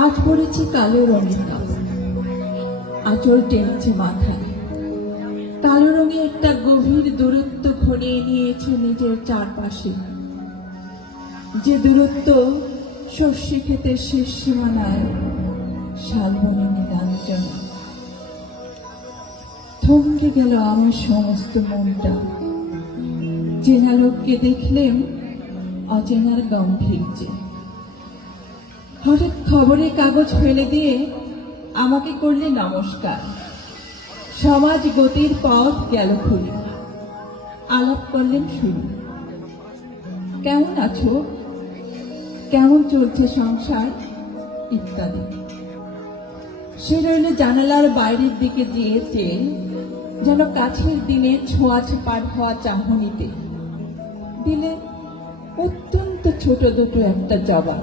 আজ পড়েছি কালো রঙের কাপড়, আঁচল টেনেছে মাথায়। কালো রঙে একটা গভীর দূরত্ব ঘনিয়ে নিয়েছে নিজের চারপাশে, যে দূরত্ব শস্যে ক্ষেতের শেষ সীমানায় শালবনে নীলাঞ্জনা। থমকে গেল আমার সমস্ত মনটা, চেনা লোককে দেখলেন অচেনার গম্ভীর্যে। হঠাৎ খবরের কাগজ ফেলে দিয়ে আমাকে করলে নমস্কার। সমাজ গতির পথ গেল খুলে, আলাপ করলেন শুরু। কেমন আছো, কেমন চলছে সংসার ইত্যাদি। সে রইল জানালার বাইরের দিকে চেয়েছে, যেন কাছের দিনে ছোঁয়াছে পার হওয়া চাহনিতে। দিলে অত্যন্ত ছোট দুটো একটা জবাব।